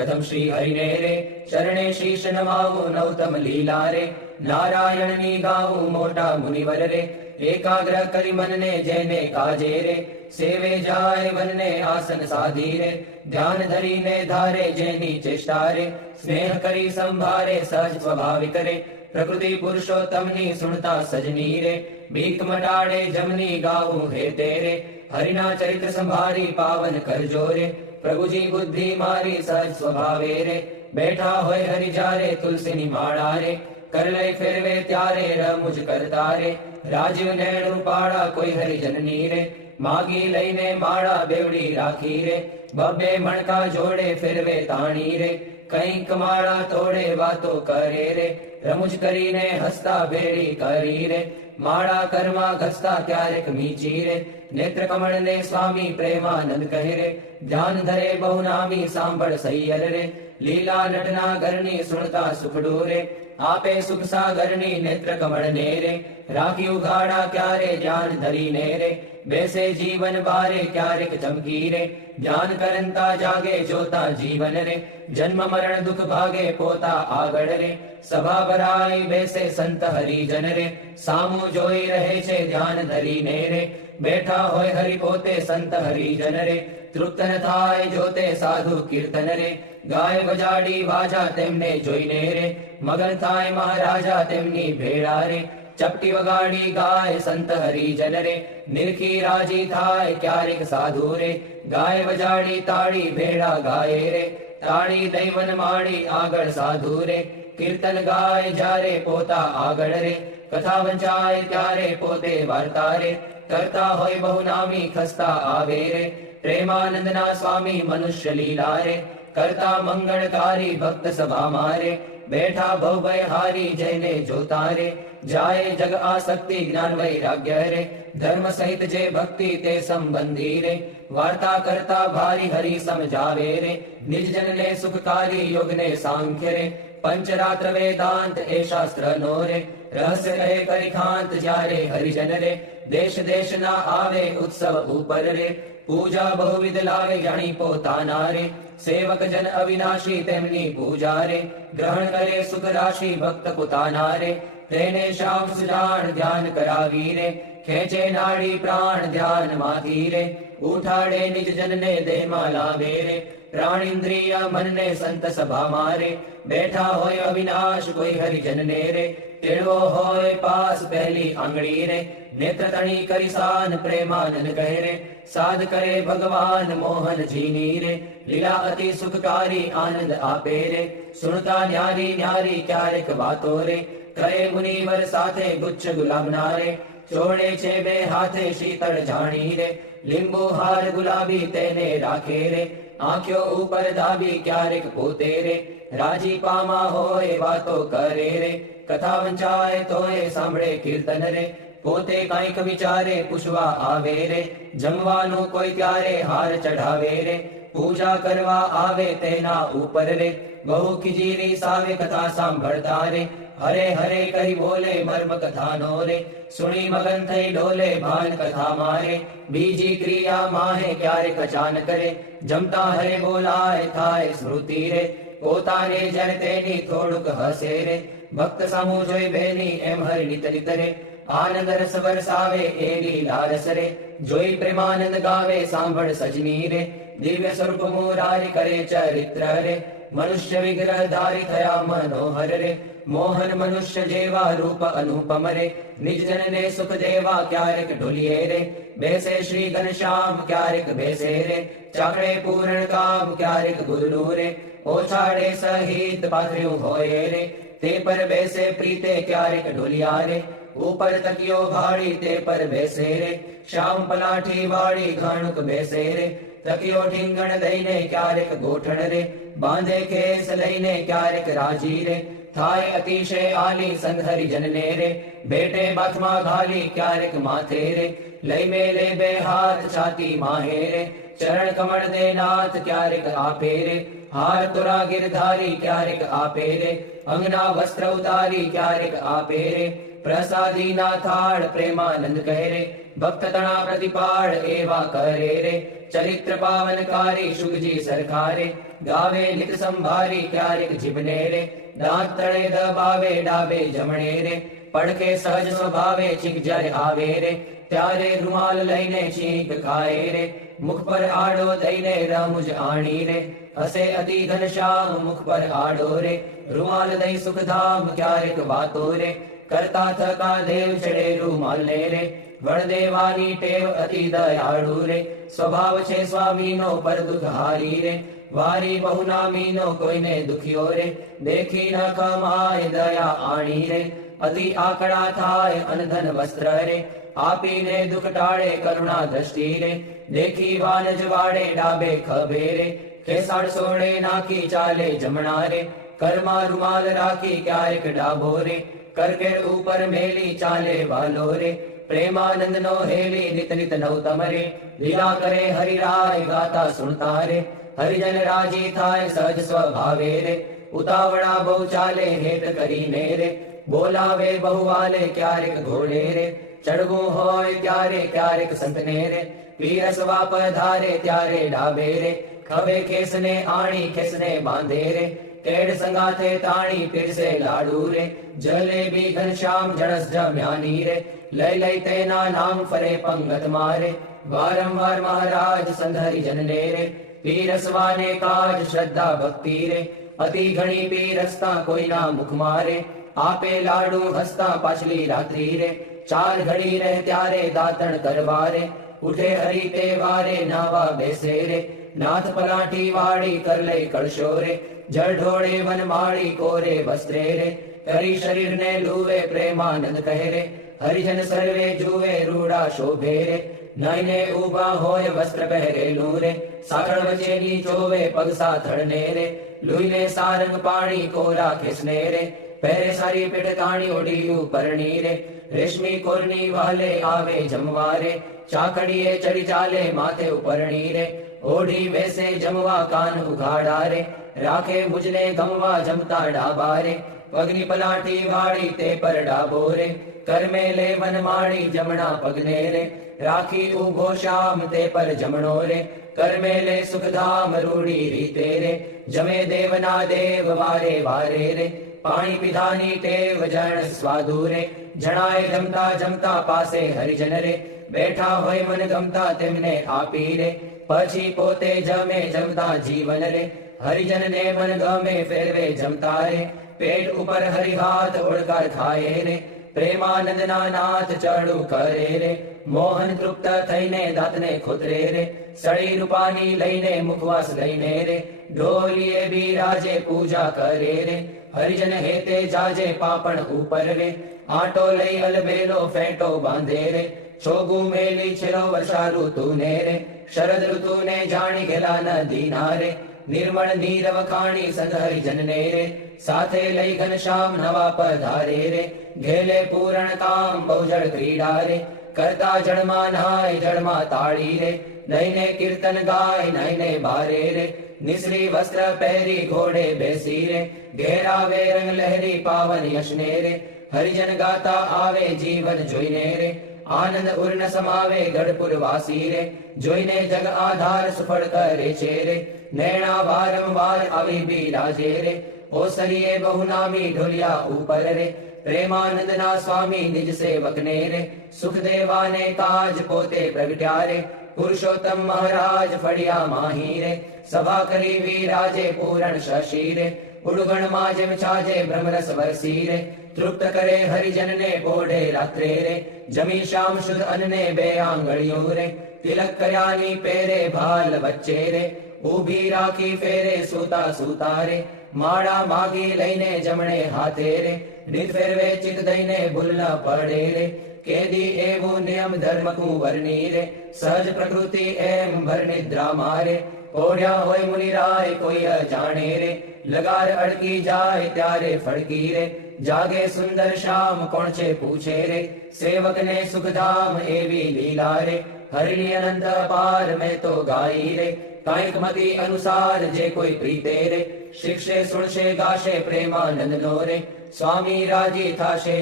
પ્રથમ શ્રી હરિને રે ચરણે શીશ નમાવું નવતમ લીલા રે નારાયણની ગાવું મોટા મુનિવર રે એકાગ્ર કરી મનને જેને કાજે રે સેવે જાય વનને આસન સાધી રે ધ્યાન ધરીને ધારે જેની ચેષ્ટા રે સ્નેહ કરી સંભારે સહજ સ્વભાવિક રે પ્રકૃતિ પુરુષોત્તમની સુણતા સજની રે બીક મટાડે જમની ગાવું હે તેરે હરિના ચરિત્ર સંભાળી પાવન કરજો રે પ્રભુજી બુદ્ધિ મારી સહજ સ્વભાવે રે બેઠા હોય હરિ જારે તુલસીની માળા રે કરલે ફેરવે ત્યારે રમુજ કરતા રે રાજીવ નેણું પાડા કોઈ હરિજનની રે માગી લઈને માળા બેવડી રાખી રે બબે મણકા જોડે ફેરવે તાણી રે કંઈક માળા તોડે વાતો કરે રે રમુજ કરીને હસતા ભેડી કરી રે માળા કરમાં ઘસતા ક્યારેક મીચી રે નેત્ર કમળ ને સ્વામી પ્રેમાનંદ કહે રે ધ્યાન ધરે બહુ નામી સાંભળ સૈયર રે લીલા નટના ઘરની સુણતા સુખડો રે આપે સુખ સાગરની નેત્ર કમળ ને રે રાખ્યું ગાડા ક્યારે ધ્યાન ધરીને રે બેસે જીવન બારે ક્યારેક ચમકી રે ધ્યાન કરંતા જાગે જોતા જીવન રે જન્મ મરણ દુઃખ ભાગે પોતા આગળ રે સભા ભરાઈ બેસે સંત હરિજન રે સામું જોઈ રહે છે ધ્યાન ધરીને રે બેઠા હોય હરિ પોતે સંત હરિજન રે તૃપ્ત ન થાય જોતે સાધુ કીર્તન રે ગાય બજાડી વાજા તેમને જોઈને રે મગન થાય મહારાજા તેમની ભેળા રે ચપટી વગાડી ગાય સંત હરિજન રે નિરખી રાજી થાય ક્યારેક સાધુ રે ગાય વજાડી તાળી ભેળા ગાય રે તાળી દૈવન માડી આગળ સાધુ રે કીર્તન ગાય જ્યારે પોતા આગળ રે કથા વંચાય ત્યારે પોતે વાર્તા રે કરતા હોય બહુ નામી ખસ્તા આવે રે પ્રેમાનંદના સ્વામી મનુષ્ય લીલા રે કરતા મંગળકારી ભક્ત સભા મારે બેઠા ભવભય હારી જઈને જોતા રે જાય જગ આસક્તિ જ્ઞાન વૈરાગ્ય રે ધર્મ સહિત જે ભક્તિ તે સંબંધી રે વાર્તા કરતા ભારી હરિ સમજાવે રે નિજ જનને સુખકારી યોગ ને સાંખ્ય રે પંચરાત્ર વેદાંત એ શાસ્ત્ર નો રે રહસ્ય કહે કરીખાંત જ્યારે હરિજન રે દેશ દેશ ના આવે ઉત્સવ ઉપર રે પૂજા બહુવિધ લાવે જાણી પોતાના રે સેવક જન અવિનાશી તેમની પૂજા રે ગ્રહણ કરે સુખ રાશિ ભક્ત પોતાના રે તેને શ્યામ સુજાણ ધ્યાન કરાવી રે ખેંચે નાડી પ્રાણ ધ્યાન માંથી રે ઉઠાડે નિજ જનને દેહમાં લાવે રે પ્રાણિન્દ્રિય મનને સંત સભા મારે બેઠા હોય અવિનાશ કોઈ હરિજન ને રે તેડવો હોય પાસ પહેલી આંગળી રે નેત્ર તણી કરી સાન પ્રેમાનંદ કહે રે સાધ કરે ભગવાન મોહન જીની રે લીલા અતિ સુખકારી આનંદ આપે રે સુણતા ન્યારી ન્યારી ક્યારેક વાતો રે કહે મુનિવર સાથે ગુચ્છ ગુલાબના રે ચોણે છે બે હાથે શીતળ જાણી રે લીંબુ હાર ગુલાબી તેને રાખે રે આંખ્યો ઉપર દાબી ક્યારેક પોતે રે રાજી પામા હોય વાતો કરે રે કથા વંચાય તોય સાંભળે કીર્તન રે પોતે કાંઈક વિચારે પૂછવા આવે રે જમવાનું કોઈ ત્યારે હાર ચઢાવે રે પૂજા કરવા આવે તેના ઉપર રે બહુ ખીજીરી સાવે કથા સાંભળતા રે હરે હરે કરી બોલે મર્મ કથાનો રે સુણી મગન થઈ ડોલે ભાન કથા મારે બીજી ક્રિયા માહે ક્યારેક અચાનક રે જમતા હરે બોલાય થાય સ્મૃતિ રે પોતાને જયારે તેની થોડુંક હસે રે ભક્ત સામું જોઈ બેની એમ હરિ નિત નિત રે આનંદ રસ વરસાવે એ લીલા રસ રે જોઈ પ્રેમાનંદ ગાવે સાંભળ સજની રે દિવ્ય સ્વરૂપ મુરારી કરે ચરિત્ર રે મનુષ્ય વિગ્રહ ધારી થયા મનોહર રે મોહન મનુષ્ય જેવા રૂપ અનુપમ રે નિજ જનને સુખ દેવા ક્યારેક ઢોલીએ રે બેસે શ્રી ઘનશ્યામ ક્યારેક બેસે રે ચાકડે પૂર્ણ કામ ક્યારેક ગુરુ રે ઓછાડે સહિત પાથર્યું હોય રે તે પર બેસે પ્રીતે ક્યારેક ઢોલિયા રે ઉપર તકિયો ભાળી તે પર બેસે રે શ્યામ પલાઠી વાળી ઘાણુક બેસે રે તકિયો ઠીંગણ દઈને ક્યારેક ગોઠણ રે બાંધે કેસ લઈને ક્યારેક રાજી રે થાય અતિશય આલી સંત હરિજનને રે બેટે બાથમાં ઘાલી ક્યારેક માથે રે લઈ મેલે બે હાથ છાતી માહે રે ચરણ કમળ દે નાથ ક્યારેક આપે રે હાર તુરા ગિરધારી ક્યારેક આપે રે અંગના વસ્ત્ર ઉતારી ક્યારેક આપે રે પ્રસાદી ના થાળ પ્રેમાનંદ કહે રે ભક્ત તણા પ્રતિપાળ એવા કરે રે ચરિત્ર પાવનકારી શુકજી સરખારે ગાવે નિત સંભારી ક્યારેક જીભને રે દાંત તળે દબાવે ડાબે જમણે રે પડખે સહજ સ્વભાવે છીંક જ્યારે આવે રે ત્યારે રૂમાલ લઈને છીંક ખાય રે મુખ પર આડો દઈને રમુજ આણી રે હસે અતિ ઘનશ્યામ મુખ પર આડો રે રૂમાલ દઈ સુખધામ ક્યારેક વાતો રે કરતા થકા દેવ ચડે રૂમાલ ને રે વણદેવાની ટેવ અતિ દયાળુ રે સ્વભાવ છે સ્વામીનો પર દુઃખ હારી રે વારી બહુનામીનો કોઈને દુખ્યો રે દેખી ન કમાય દયા આણી રે અતિ આકડા થાય અનધન વસ્ત્ર રે આપીને દુઃખ ટાળે કરુણા દ્રષ્ટિ રે દેખી વાનજ વાડે ડાબે ખભે રે ખેસાડ સોળે નાખી ચાલે જમણા રે કરમાં રૂમાલ રાખી ક્યારેક ડાબો રે કરકેડ ઉપર મેલી ચાલે વાલો રે પ્રેમાનંદ નો હેલી નિત નિત નવતમ રે લીલા કરે હરિરાય ગાતા સુણતા રે હરિજન રાજી થાય સહજ સ્વભાવે રે ઉતાવળા બહુ ચાલે હેત કરીને રે બોલાવે બહુ વાલે ક્યારેક ઘોડે રે ચડવું હોય ત્યારે ક્યારેક સંતને રે પીરસવા પધારે ત્યારે ડાબે રે ખભે ખેસને આણી ખેસને બાંધે રે કેડ સંગાથે તાણી પીરસે લાડુ રે જલેબી ઘનશ્યામ જણસ જમ્યાની રે લઈ લઈ તેના નામ ફરે પંગત મારે વારંવાર મહારાજ સંધરી જનને રે પીરસવાને કાજ શ્રદ્ધા ભક્તિ રે અતિ ઘણી પીરસતા કોઈના મુખ મારે આપે લાડુ હસતા પાછલી રાત્રિ રે ચાર ઘડી રહે ત્યારે દાતણ કરવા રે ઉઠે હરી તે વારે નાવા બેસે રે નાથ પલાઠી વાળી કર લઈ કળશો રે જળ ઢોળે વનમાળી કોરે વસ્ત્રે રે કરી શરીર ને લુવે પ્રેમાનંદ કહે રે હરિજન સર્વે જુએ રૂડા શોભે રે નાઈને ઉભા હોય વસ્ત્ર પહેરેલું રે સાંકળ વચ્ચેની ચોવે પગ સાથળને રે લુઈને સારંગ પાણી કોરા ખેસને રે પહેરે સારી પેટ તાણી ઓઢી પરણી રે રેશમી કોરની વાલે આવે જમવા રે ચાકડીએ ચડી ચાલે માથે ઉપરણી રે ઓઢી બેસે જમવા કાન ઉઘાડા રે રાખે મુજને ગમવા જમતા ડાબા રે પગની પલાઠી વાળી તે પર ડાબો રે કરમે લે વનમાળી જમણા પગને રે રાખી ઉભો શ્યામ તે પર જમણો રે કરમે લે સુખધામ રૂડી રીતે રે જમે દેવના દેવ વારે વારે રે પાણી પીધાની ટેવ જણ સ્વાદુ રે જણાય જમતા જમતા પાસે હરિજન રે બેઠા હોય મન ગમતા તેમને આપી રે પછી પોતે જમે જમતા જીવન રે હરિજન ને મન ગમે ફેરવે જમતા રે પેટ ઉપર હરિહાથ ઓળકાર ખાય રે પ્રેમાનંદ ના નાથ ચડું કરે રે મોહન તૃપ્ત થઈને દાંતને ખોતરે રે સળી રૂપાની લઈને મુખવાસ લઈને રે ઢોલીએ બિરાજે પૂજા કરે રે હરિજન હેતે જાજે પાપણ ઉપર રે આટો લઈ અલબેલો ફેંટો બાંધે રે છોગું મેલી છેરો વર્ષા ઋતુ ને રે શરદ ઋતુ ને જાણી ગેલા નદી ના રે નિર્મળ નીરવ ખાણી સંગ હરિજન ને રે સાથે લઈ ઘનશ્યામ નવા પધારે રે ઘેલે પૂરણ કામ બહુજળ ક્રીડા રે કરતા જળમાં નાય જળમાં તાળી રે નઈને કીર્તન ગાય નઈને બારે રે નિસરી વસ્ત્ર પહેરી ઘોડે બેસી રે ઘેરાવે રંગ લહેરી પાવન યશને રે હરિજન ગાતા આવે જીવન જોઈને રે આનંદ ઉર્ન સમાવે ગઢપુર વાસી રે જોઈને જગ આધાર સફળ કરે છે રે નૈણા વારંવાર આવી બિરાજે રે ઓસરીએ બહુનામી ઢોલિયા ઉપર રે પ્રેમાનંદ ના સ્વામી નિજ સેવક ને રે સુખદેવાને કાજ પોતે પ્રગટ્યા રે પુરુષોત્તમ મહારાજ ફળિયા માહી રે સભા કરી વિરાજે પૂરણ શશી રે ઉડગણ માં જેમ છાજે બ્રહ્મરસ વરસી રે તૃપ્ત કરે હરિજન ને પોઢે રાત્રે રે જમી શ્યામ શુદ્ધ અન્ને બે આંગળીઓ રે તિલક કર્યાની પેરે ભાલ વચ્ચે રે ઊભી રાખી ફેરે સૂતા સૂતા રે માળા માગી લઈને જમણે હાથે રે રીત ફેરવે ચિત દઈને ભૂલ ન પડે રે કેદી એવું નિયમ ધર્મ કુંવરની રે સહજ પ્રકૃતિ એમ ભર નિદ્રા મારે ઓઢ્યા હોય મુનિરાય કોઈ અજાણે રે લગાર અડકી જાય ત્યારે ફડકી રે જાગે સુંદર શ્યામ કોણ છે પૂછે રે સેવક ને સુખધામ એવી લીલા રે હરિની અનંત પાર મેં તો ગાઈ રે કાંઈક મતી અનુસાર જે કોઈ પ્રીતે રે શિક્ષે સુણશે ગાશે પ્રેમાનંદ નો રે સ્વામી રાજી થાશે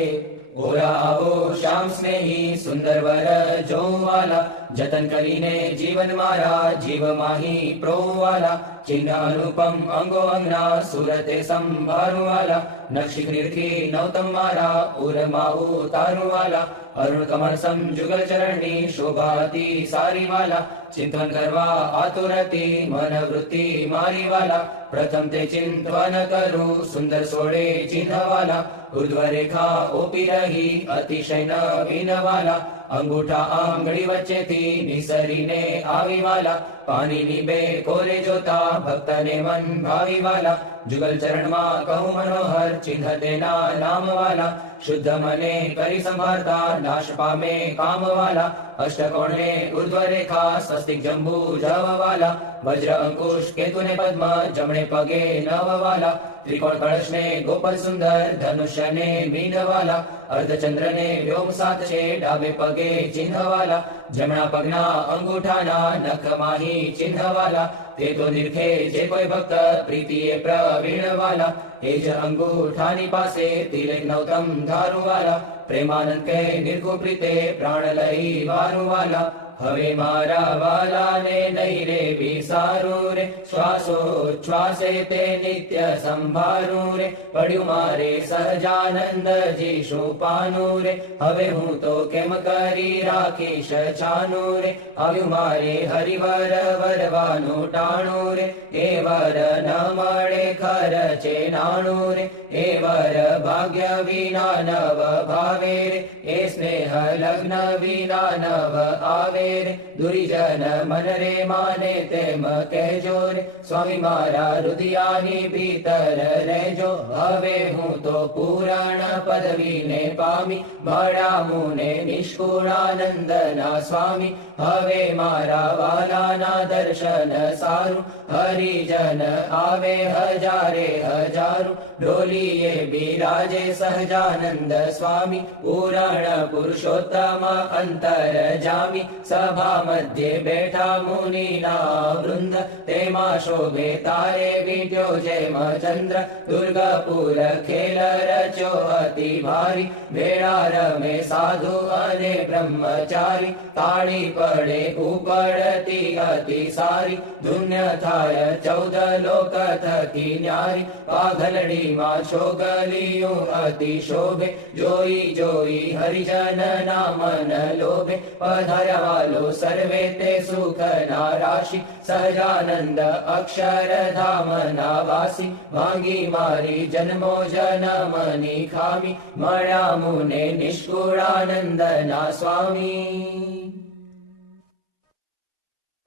ઓરા આવો શ્યામ સ્નેહી સુંદર વર જોવાલા, જતન કરીને જીવન મારા જીવ માહી પ્રોવાલા, ચિહ્ન અનુપમ અંગો અંગના સુરતે સંભાળવાલા, નક્ષિક નિરખી નવતમ મારા ઉરમાઉ તારુવાલા, અરુણ કમળ સમ જુગલ ચરણની શોભાતી સારી વાલા, ચિંતન કરવા આતુરતી મન વૃત્તિ મારી વાલા, પ્રથમ તે ચિંતન કરું સુંદર સોળે ચિહ્નવાલા, ઉર્ધ્વ રેખા ઓપી રહી અતિશય નવીન વાલા, અંગૂઠા આંગળી વચ્ચેથી નિસરીને આવી વાલા, પાણીની બે કોરે જોતા ભક્તને મન ભાવી વાલા, જુગલ ચરણમાં કહું મનોહર ચિહ્ન તેના નામ વાલા, શુદ્ધ મને કરી સંભાળતા નાશ પામે કામ વાલા, અષ્ટકોણે ઉર્ધ્વ રેખા સ્વસ્તિક જંબુ જવાલા, વજ્ર અંકુશ કેતુને પદ્મ જમણે પગે નવવાલા, ત્રિકોણ કળશને ગોપલ સુંદર ધનુષ્યને મીનવાલા, અર્ધચંદ્રને વ્યોમ સાત છે ડાબે પગે ચિહ્નવાલા, જમણા પગના અંગૂઠાના નખ માહી ચિહ્નવાલા, તે તો નિરખે જે કોઈ ભક્ત પ્રીતિએ પ્રવીણવાલા, એ જ અંગૂઠાની પાસે તિલક નવતમ ધારુવાલા, પ્રેમાનંદ કે નિર્ગુ પ્રીતે પ્રાણ લઈ વારુવાલા, હવે મારા વાલાને નહીં રે વિસારું રે, શ્વાસોચ્છ્વાસે તે નિત્ય સંભારું રે, પડ્યું મારે સહજાનંદજી શુપાનું રે, હવે હું તો કેમ કરી રાખીશ છાનું રે, આવ્યું મારે હરિવર વરવાનું ટાણું રે, એ વર ન મળે ખર્ચે નાણું રે, એ વર ભાગ્ય વિના નવ ભાવે રે, એ સ્નેહ લગ્ન વિના નવ આવે રે, દુરીજન મન રે માને તેમ કહેજો રે, સ્વામી મારા હૃદયાની ભીતર રહેજો, હવે હું તો પૂરણ પદવીને પામી, મળ્યા મુને નિષ્કુળાનંદના સ્વામી, હવે મારા વાલાના દર્શન સારું, હરિજન આવે હજારે હજારું, ડોલીએ બિરાજે સહજાનંદ સ્વામી, પૂરણ પુરુષોત્તમ અંતર જામી, સભા મધ્યે બેઠા મુનિના વૃંદ, તેમાં શોભે તારે વીટ્યો જેમ ચંદ્ર, દુર્ગાપુર ખેલ રચ્યો અતિ ભારી, વેળા રમે સાધુ અને બ્રહ્મચારી, તાળી પડે ઉપડતી અતિ સારી, ધુન્ય થાય 14 લોક થકી ન્યારી, પાઘલડીમાં છોગલિયું અતિ શોભે, જોઈ જોઈ હરિજન ના મન લોભે, પધાર્યા વાલો સર્વે તે સુખ ના રાશિ, સહજાનંદ અક્ષરધામ ના વાસી, ભાંગી મારી જન્મો જન્મની ખામી, મળ્યા મુને નિષ્કુળાનંદ ના સ્વામી.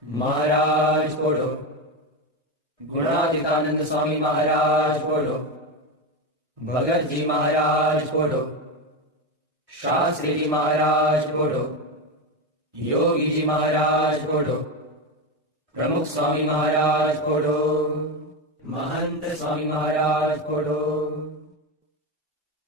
મહારાજ બોલો. ગુણાતીતાનંદ સ્વામી મહારાજ બોલો. ભગતજી મહારાજ બોલો. શાસ્ત્રીજી મહારાજ બોલો. યોગીજી મહારાજ બોલો. પ્રમુખ સ્વામી મહારાજ બોલો. महंत स्वामी महाराज बोलो.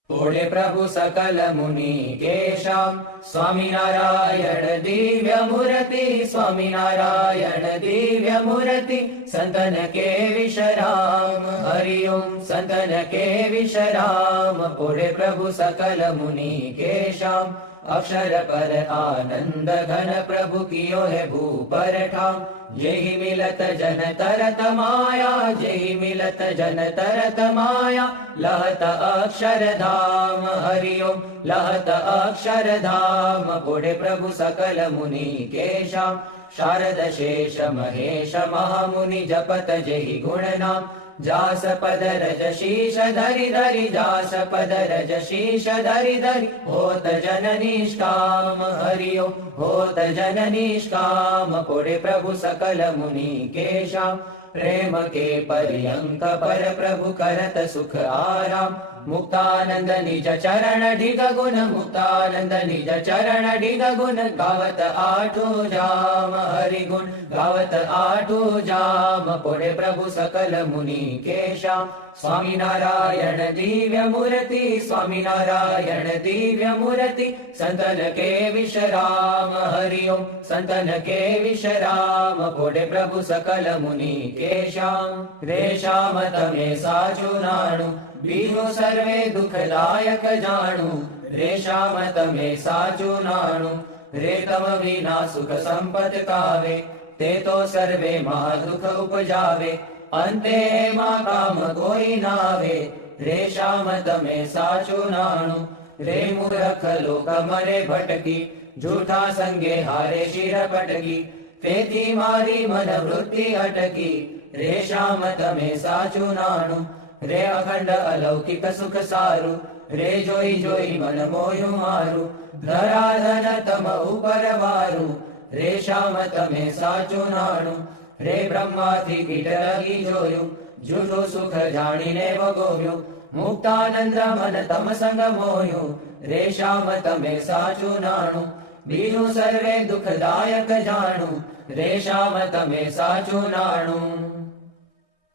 बोले प्रभु सकल मुनि केशाम, स्वामी नारायण दिव्य मूर्ति, स्वामी नारायण दिव्य मूर्ति, संतन के विश्राम, हरि ओम संतन के विश्राम. बोले प्रभु सकल मुनि केशाम, अक्षर पर आनंद घन प्रभु कियो है भू पर ठाम. यही मिलत जन तरत माया, यही मिलत जन तरत माया, लहत अक्षर धाम, हरि ओम लहत अक्षर धाम. बोले प्रभु सकल मुनि केशाम, शारद शेष महेश महामुनि जपत जेहि गुण नाम. जास पद रज शीश धरि धरि, जास पद रज शीश धरि धरि, होत जन निष्काम, हरि ओम होत जन निष्काम. बोले प्रभु सकल मुनि केशाम, प्रेम के पर्यंक पर प्रभु करत सुख आराम. मुक्तानंद निज चरण ढिग गुण, मुक्तानंद निज चरण ढिग गुण, गावत आठो जाम, हरि गुण गावत आठो जाम. बोले प्रभु सकल मुनि केशाम, स्वामी नारायण दिव्य मूर्ति, स्वामी नारायण दिव्य मूर्ति, संतन के विश्राम, हरि ओम संतन के विश्राम. बोले प्रभु सकल मुनि केशाम, रेशाम तमे साचु नाणु, बीजो सर्वे दुखदायक जाणु. રે શ્યામ તમે સાચું નાણું, રે તમ વિના સુખ સંપત કાવે, તે તો સર્વે માં દુઃખ ઉપજાવે, અંતે એમાં કામ કોઈ નાવે, રે શ્યામ તમે સાચું નાણું, રે મૂર્ખ લોક મરે ભટકી, જૂઠા સંગે હારે શિર પટકી, તેથી મારી મન વૃત્તિ અટકી, રે શ્યામ તમે સાચું નાણું, રે અખંડ અલૌકિક સુખ સારું, રે જોઈ જોઈ મન મોયું મારું, ધરાધન તમ ઉપર વારું, રે શ્યામ તમે સાચું નાણું, રે બ્રહ્માથી કીટ લગી જોયું, જૂઠું સુખ જાણીને ભોગવ્યું, મુક્તાનંદ મન તમ સંગ મોયું, રે શ્યામ તમે સાચું નાણું, બીજું સર્વે દુઃખદાયક જાણું, રે શ્યામ તમે સાચું નાણું.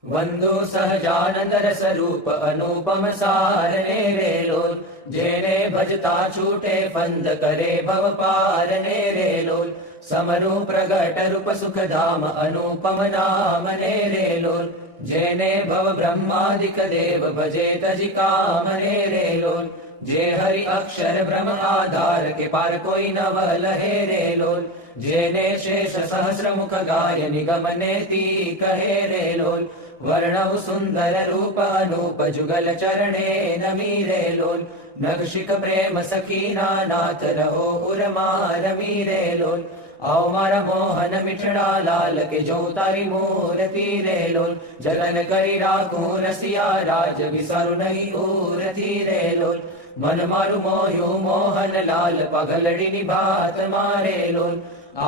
વંદો સહજાનંદ રસ રૂપ અનુપમ સાર ને રે લોલ, જેને ભજતા છૂટે ફંદ કરે ભવ પાર ને રે લોલ, સમરૂ પ્રગટ રૂપ સુખધામ અનુપમ નામ ને રે લોલ, જેને ભવ બ્રહ્માદિક દેવ ભજે તજી કામ ને રે લોલ, જે હરિ અક્ષર બ્રહ્મ આધાર કે પાર કોઈ નવ લહે રે લોલ, જેને શેષ સહસ્ર મુખ ગાય નિગમ નેતિ કહે રે લોલ, વર્ણવ સુંદર રૂપ અનુપ જુગલ ચરણે નમી રે લોલ, નગશિક પ્રેમ સખીના નાથ રહો ઉર્મા રમી રે લોલ, આવ મારા મોહન મીઠડા લાલ કે જો તારી મૂર્તિ રે લોલ, જગન કરી રાખું રસિયા રાજ વિસારું નહીં ઉરતી રે લોલ, મન મારું મોયું મોહન લાલ પગલડીની ભાત મારે લોલ,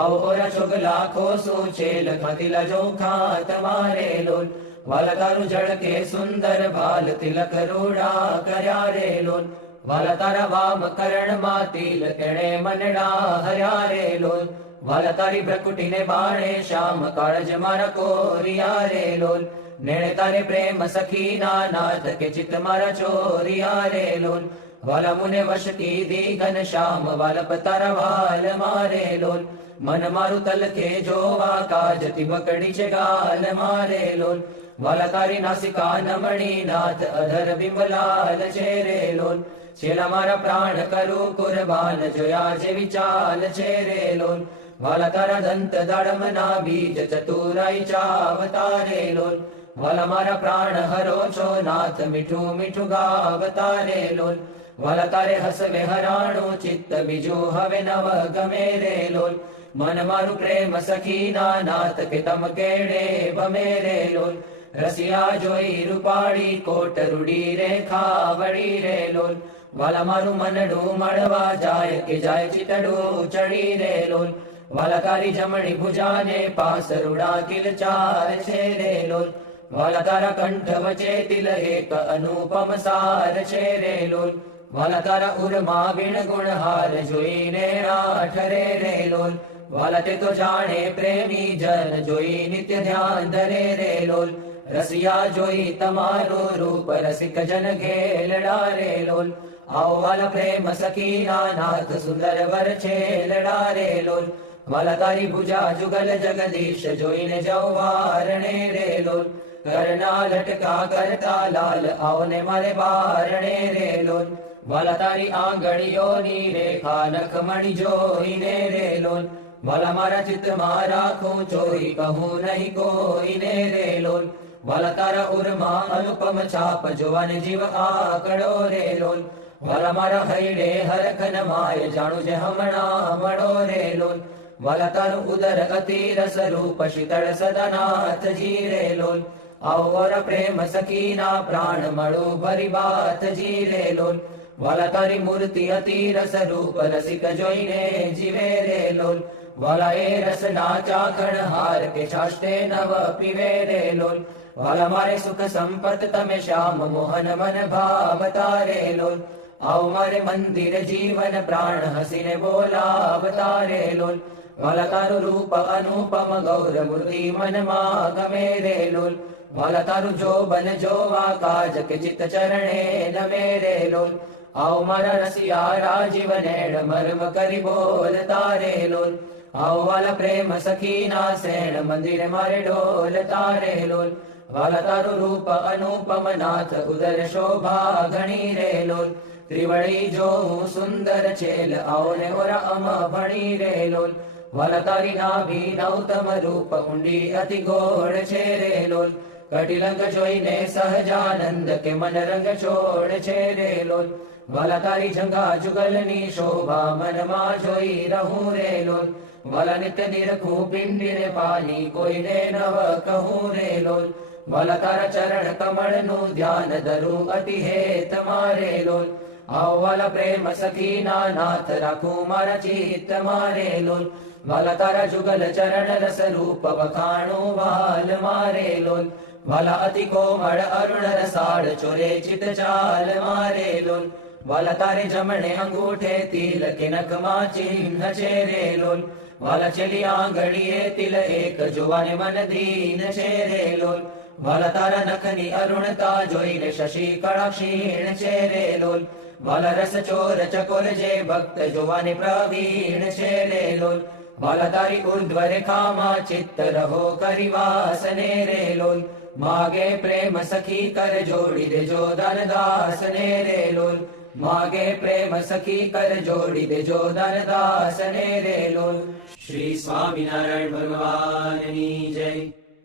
આવો ઓરા છોગ લાખો શું છે લખતી લજો ખાત મારે લોલ, વાલા તારું જળકે સુંદર ભાલ તિલક રૂડા કર્યા રે લોલ, વાલા તારા વામ કરણમાં તિલ તેણે મનડા હર્યા રે લોલ, વાલા તારી પ્રકૃતિને બાણે શ્યામ કાળજ મારા કોરિયા રે લોલ, નેણે તારે પ્રેમ સખીના નાથ કે ચિત્ત મારા ચોરિયા રે લોલ, વાલા મુને વશ કીધી ઘન શ્યામ વાલપ તારા વાલ મારે લોલ, મન મારું તલકે જોવા કાજતી બકડી છે ગાલ મારે લોલ, વાલા તારી નાસિકા નમણી નાથ અધર બિંબલાલ છે રે લોલ, છેલ્લા મારા પ્રાણ કરું કુરબાન જોયા જેવી ચાલ છે રે લોલ, વાલા તારા દંત દાડમના બીજ ચતુરાઈ ચાવતા રે લોલ, વાલા મારા પ્રાણ હરો છો નાથ મીઠું મીઠું ગાવતા રે લોલ, વાલા તારે હસવે હરાણું ચિત્ત બીજું હવે નવ ગમે રે લોલ, મન મારું પ્રેમ સખીના નાથ કે તમ કેડે ભમે રે લોલ, રસિયા જોઈ રૂપાળી કોટ રૂડી રે ખાવડી રે લોલ, વાલા મારું મનડું મળવા જાય કે જાય ચિતડું ચડી રે લોલ, વાલા તારી જમણી ભુજાને પાસ રૂડા કિલ ચાર છે રે લોલ, વાલા તારા કંઠ વચે તિલ એક અનુપમ સાર છે રે લોલ, વાલા તારા ઉરમાં વિણ ગુણ હાર જોઈને આઠરે રે લોલ, વાલા તે તો જાણે પ્રેમી જન જોઈ નિત્ય ધ્યાન ધરે રે લોલ, રસિયા જોઈ તમારું રૂપ રસિક જન ઘેલડા રે લોલ, આવો વાલા પ્રેમ સખીના નાથ સુંદર વર છે લડા રે લોલ, વાલા તારી ભુજા જુગલ જગદીશ જોઈને જાઉં વારણે રે લોલ, કરના લટકા કરતા લાલ આવને મારે બારણે રે લોલ, વાલા તારી આંગળીઓની રેખા નખમણી જોઈને રે લોલ, વાલા મારા ચિત્તમાં રાખું ચોરી કહું નહીં કોઈને રે લોલ, વાલા તારા ઉરમાં અનુપમ છાપ જોવાને જીવ આકડો રે લોલ, વાલા મારા હૈડે હરખન માય જાણું જે હમણાં મળો રે લોલ, વાલા તારું ઉદર અતિ રસ રૂપ શીતળ સદનાથ જી રે લોલ, આવર પ્રેમ સખીના પ્રાણ મળો ભરી બાત જી રે લોલ, વાલા તારી મૂર્તિ અતિ રસ રૂપ રસિક જોઈને જીવે રે લોલ, વાલા એ રસ ના ચાખણ હાર કે છાષ્ટે નવ પીવે રે લોલ, વાલા મારે સુખ સંપત તમે શ્યામ મોહન મન ભાવતા રે લોલ, આવ મારે મંદિર જીવન પ્રાણ હસીને બોલાવતા રે લોલ, વાલા તારું રૂપ અનુપમ ગૌર મૂર્તિ મનમાં ગમે રે લોલ, વાલા તારું જોબન જોવા કાજ કે ચિત્ત ચરણે નમે રે લોલ, આવ મારા રસિયા રાજીવ નેણ મર્મ કરી બોલતા રે લોલ, આવ વાલા પ્રેમ સખીના સેણ મંદિર મારે ડોલતા રે લોલ, વાલા તારું રૂપ અનુપમ નાથ ઉદર શોભા ઘણી રે લોલ, ત્રિવળી જોઉં સુંદર છેલ આવો ને ઓરા આમાં ભણી રે લોલ વાલા તારી નાભી નવતમ રૂપ ઊંડી અતિ ગોળ છે રે લોલ કટિલંગ જોઈને સહજાનંદ કે મન રંગ છોડ છે રે લોલ વાલા તારી જંગા જુગલની શોભા મનમાં જોઈ રહું રે લોલ વાલા નિત્ય નિરખું પિંડીને પાની કોઈને નવ કહું રે લોલ વાલા તારા ચરણ કમળનું ધ્યાન ધરું અતિ હેત મારે લોલ આવો વાલા પ્રેમ સખીના નાથ રાખું મારા ચિત્ત મારે લોલ વાલા તારા જુગલ ચરણ રસ રૂપ વખાણું વાલ મારે લોલ વાલા અતિ કોમળ અરુણ રસાળ ચોરે ચિત ચાલ મારે લોલ વાલા તારે જમણે અંગૂઠે તિલ કે નખમાં ચિહ્ન છે રે લોલ વાલા ચલી આંગળીએ તિલ એક જોવાને મન દીન છે રે લોલ વાલા તારા નખની અરુણતા જોઈને શશી કળા ક્ષીણ છે રે લોલ વાલા રસ ચોર ચકોર જે ભક્ત જોવાને પ્રવીણ છે રે લોલ વાલા તારી ઉર્ધ્વ રેખામાં ચિત્ત રહો કરીવાસને રે લોલ માગે પ્રેમ સખી કર જોડી દેજો દાનદાસને રે લોલ માગે પ્રેમ સખી કર જોડી દેજો દાનદાસને રે લોલ શ્રી સ્વામિનારાયણ ભગવાનની જય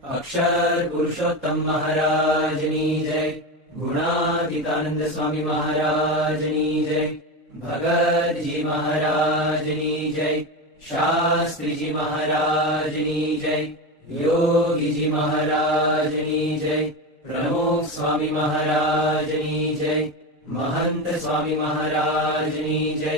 અક્ષર પુરુષોત્તમ મહારાજની જય ગુણાતીતાનંદ સ્વામી મહારાજની જય ભગતજી મહારાજની જય શાસ્ત્રીજી મહારાજની જય યોગીજી મહારાજની જય પ્રમુખ સ્વામી મહારાજની જય મહંત સ્વામી મહારાજની જય